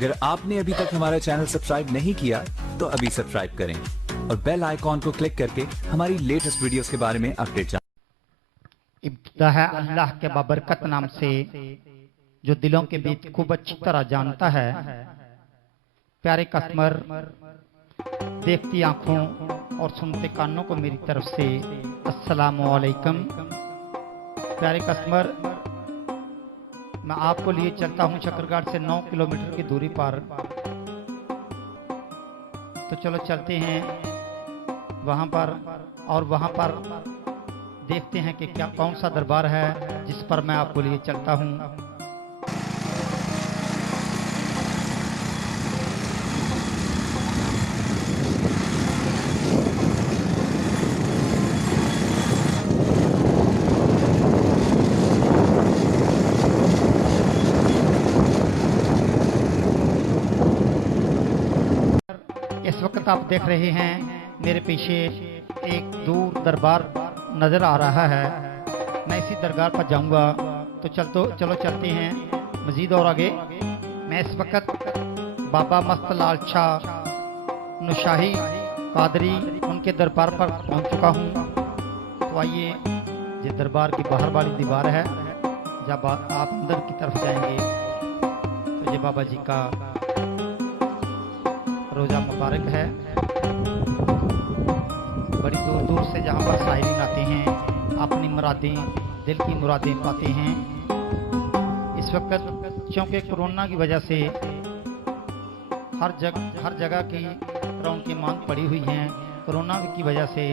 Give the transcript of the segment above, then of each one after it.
अगर आपने अभी तक हमारा चैनल सब्सक्राइब नहीं किया तो अभी सब्सक्राइब करें और बेल आइकॉन को क्लिक करके हमारी लेटेस्ट वीडियोस के बारे में अपडेट जानें। इब्तिदा है अल्लाह के बाबरकत नाम से जो दिलों के बीच खूब अच्छी तरह जानता है। प्यारे कस्टमर, देखती आंखों और सुनते कानों को मेरी तरफ से अस्सलामु अलैकुम। प्यारे कस्टमर, मैं आपको लिए चलता हूं शकरगढ़ से 9 किलोमीटर की दूरी पर। तो चलो चलते हैं वहां पर और वहां पर देखते हैं कि क्या कौन सा दरबार है जिस पर मैं आपको लिए चलता हूं। इस वक्त आप देख रहे हैं मेरे पीछे एक दूर दरबार नजर आ रहा है। मैं इसी दरगाह पर जाऊंगा। तो चलो चलते हैं मजीद और आगे। मैं इस वक्त बाबा मस्त लाल शाह नुशाही कादरी उनके दरबार पर पहुंच चुका हूं। तो आइए, ये दरबार की बाहर वाली दीवार है। जब आप अंदर की तरफ जाएंगे तो ये बाबा जी का रोजा मुबारक है। बड़ी दूर दूर से जहाँ पर साहिरीन आते हैं, अपनी मुरादें, दिल की मुरादें पाते हैं। इस वक्त चूँकि कोरोना की वजह से हर जगह की ग्राउंड की मांग पड़ी हुई है। कोरोना की वजह से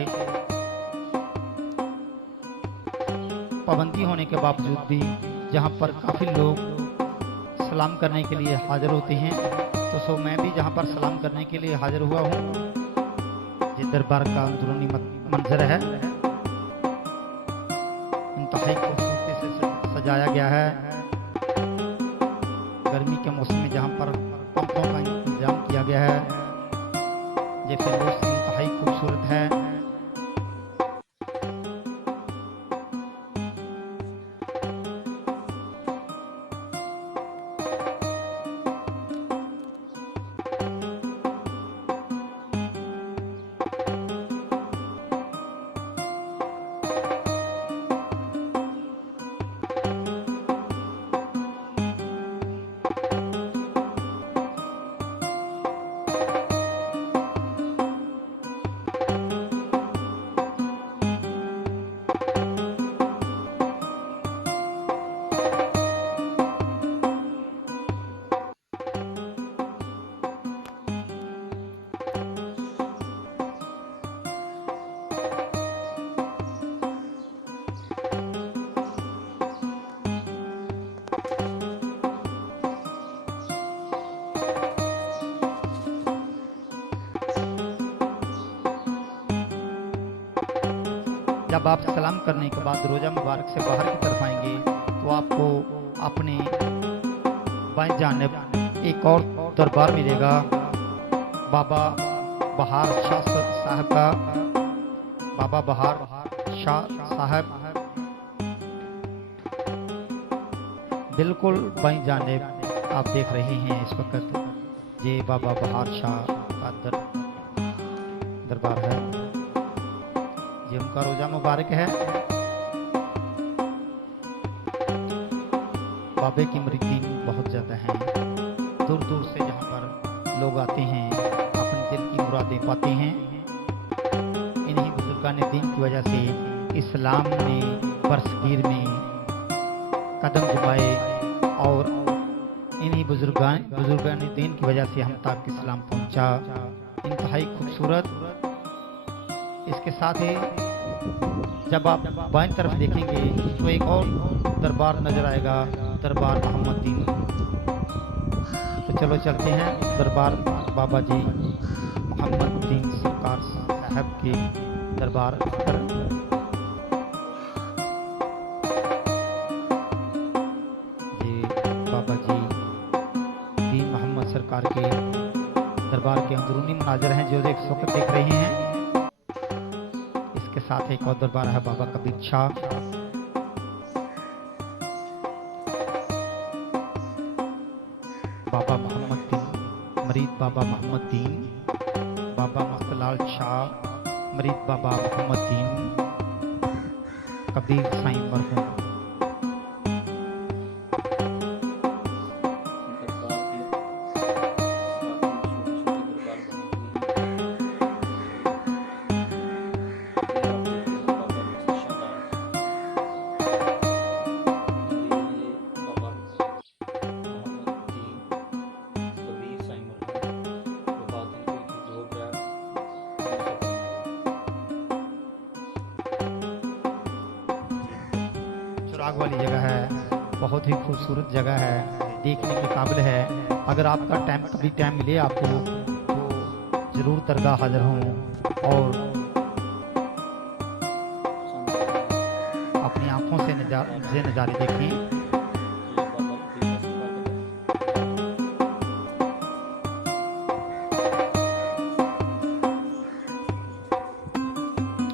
पाबंदी होने के बावजूद भी जहाँ पर काफ़ी लोग सलाम करने के लिए हाजिर होते हैं, तो मैं भी जहाँ पर सलाम करने के लिए हाजिर हुआ हूँ। ये दरबार का अंदरूनी मंजर है, इंतहाई खूबसूरती से सजाया गया है। गर्मी के मौसम में जहाँ पर पंखों का इंतजाम किया गया है, ये फिरोज इंतहाई खूबसूरत है। जब आप सलाम करने के बाद रोजा मुबारक से बाहर की तरफ आएंगे तो आपको अपने बाएं जानिब एक और दरबार मिलेगा, बाबा बहार शाह साहब का। बाबा बहार शाह साहब बिल्कुल बाएं जानिब आप देख रहे हैं इस वक्त। ये बाबा बहार शाह का दरबार है। ये उनका रोजा मुबारक है। बाबे की मुरीदीन बहुत ज़्यादा हैं। दूर दूर से जहाँ पर लोग आते हैं, अपने दिल की मुरादें पाते हैं। इन्हीं बुजुर्गान दीन की वजह से इस्लाम ने बरसगीर में कदम जमाए और इन्हीं बुजुर्गान दीन की वजह से हम तक इस्लाम पहुँचा। इंतहाई खूबसूरत। इसके साथ ही जब आप बाएं तरफ देखेंगे तो एक और दरबार नजर आएगा, दरबार मोहम्मद दीन। तो चलो चलते हैं दरबार बाबा जी मोहम्मद दीन सरकार साहब के दरबार पर। ये बाबा जी दीन मोहम्मद सरकार के दरबार के अंदरूनी मनाजर हैं जो इस वक्त देख रहे हैं। इसके साथ एक और दरबार है बाबा कबीर शाह। बाबा मोहम्मद दीन मरीद बाबा मोहम्मद दीन, बाबा मस्तलाल शाह, मरीद बाबा मोहम्मद दीन, कबीर साईं मरहूम। सुराग वाली जगह है, बहुत ही खूबसूरत जगह है, देखने के काबिल है। अगर आपका कभी टाइम मिले आपको तो ज़रूर दरगाह हाजिर हों और अपनी आँखों से नज़ारे देखें।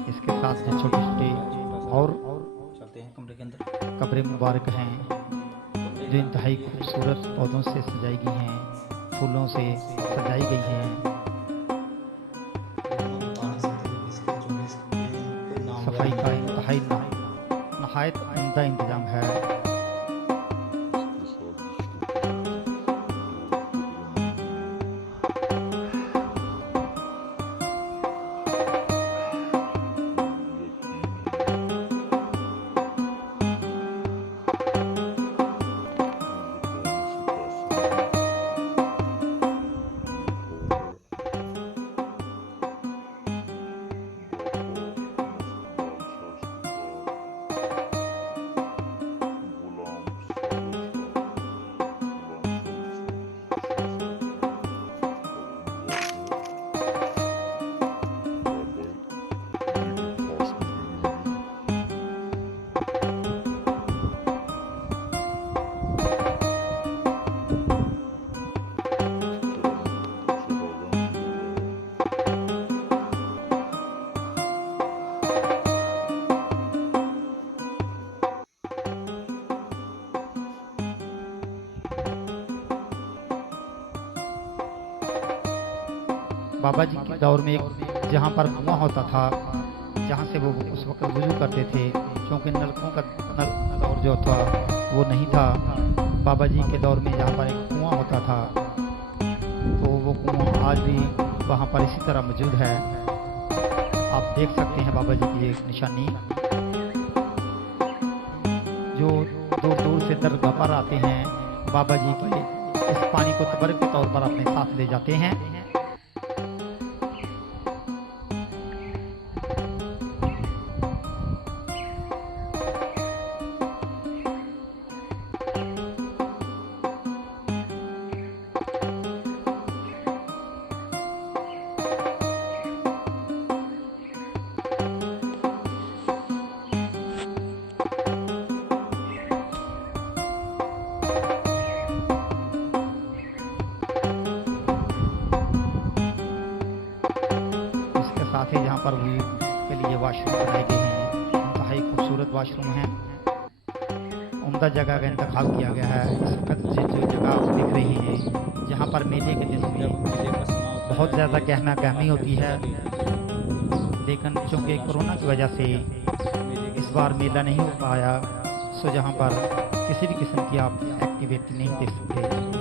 इसके साथ में छोटे छोटे और चलते हैं कमरे के अंदर। कब्रें मुबारक हैं जो इंतहाई खूबसूरत पौधों से सजाई गई हैं, फूलों से सजाई गई हैं। सफाई का इंतहाई नहायत उम्दा इंतजाम है। बाबा जी के दौर में जहाँ पर कुआं होता था, जहाँ से वो उस वक्त वुजू करते थे, क्योंकि नलकों का दौर जो था वो नहीं था। बाबा जी के दौर में जहाँ पर एक कुआं होता था, तो वो कुआं आज भी वहाँ पर इसी तरह मौजूद है। आप देख सकते हैं बाबा जी की एक निशानी। जो दूर दूर से दरगाह पर आते हैं, बाबा जी के इस पानी को तबर्रुक के तौर पर अपने साथ ले जाते हैं। साथ ही यहाँ पर भी के लिए वाशरूम बनाए गए हैं, इंतहाई खूबसूरत वाशरूम हैं। उम्दा जगह का इंतखाब किया गया है। इस वक्त जो जगह आप देख रहे हैं, जहाँ पर मेले के दिनों में बहुत ज़्यादा गहमा गहमी होती है, लेकिन चूँकि कोरोना की वजह से इस बार मेला नहीं हो पाया, सो जहाँ पर किसी भी किस्म की आप एक्टिविटी नहीं देख सकते।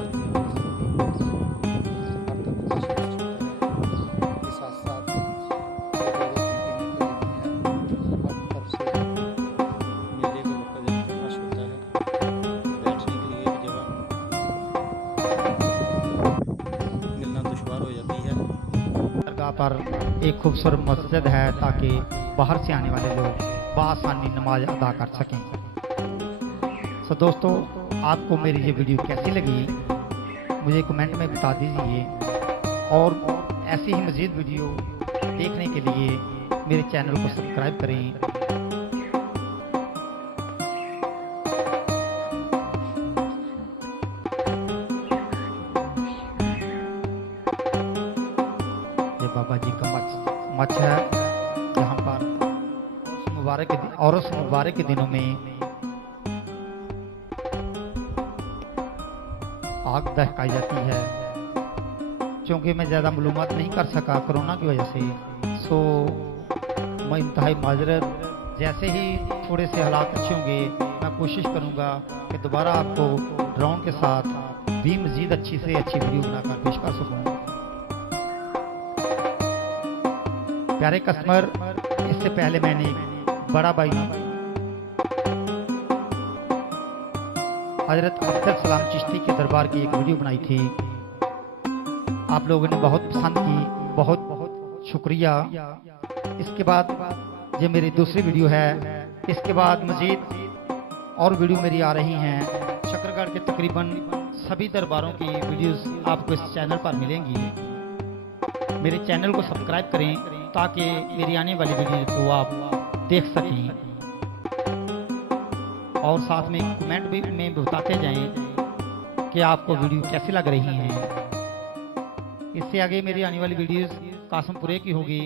पर एक खूबसूरत मस्जिद है ताकि बाहर से आने वाले लोग बआसानी नमाज अदा कर सकें। सो दोस्तों, आपको मेरी ये वीडियो कैसी लगी मुझे कमेंट में बता दीजिए, और ऐसी ही मज़ीद वीडियो देखने के लिए मेरे चैनल को सब्सक्राइब करें। बाबा जी का मच है, जहाँ पर उर्स मुबारक के दिनों में आग दहकाई जाती है। चूँकि मैं ज़्यादा मालूमात नहीं कर सका कोरोना की वजह से, सो मैं इंतहाई माजरत। जैसे ही थोड़े से हालात अच्छे होंगे मैं कोशिश करूँगा कि दोबारा आपको ड्रोन के साथ भी मज़ीद अच्छी से अच्छी वीडियो बनाकर पेश कर सकूँ। प्यारे कस्टमर, इससे पहले मैंने एक बड़ा भाई हजरत अफजल सलाम चिश्ती के दरबार की एक वीडियो बनाई थी। आप लोगों ने बहुत पसंद की, बहुत बहुत शुक्रिया। इसके बाद ये मेरी दूसरी वीडियो है। इसके बाद मजीद और वीडियो मेरी आ रही हैं। शकरगढ़ के तकरीबन सभी दरबारों की वीडियोस आपको इस चैनल पर मिलेंगी। मेरे चैनल को सब्सक्राइब करें ताकि मेरी आने वाली वीडियो को आप देख सकें, और साथ में कमेंट भी में बताते जाएं कि आपको वीडियो कैसी लग रही हैं। इससे आगे मेरी आने वाली वीडियोस कासमपुरे की होगी।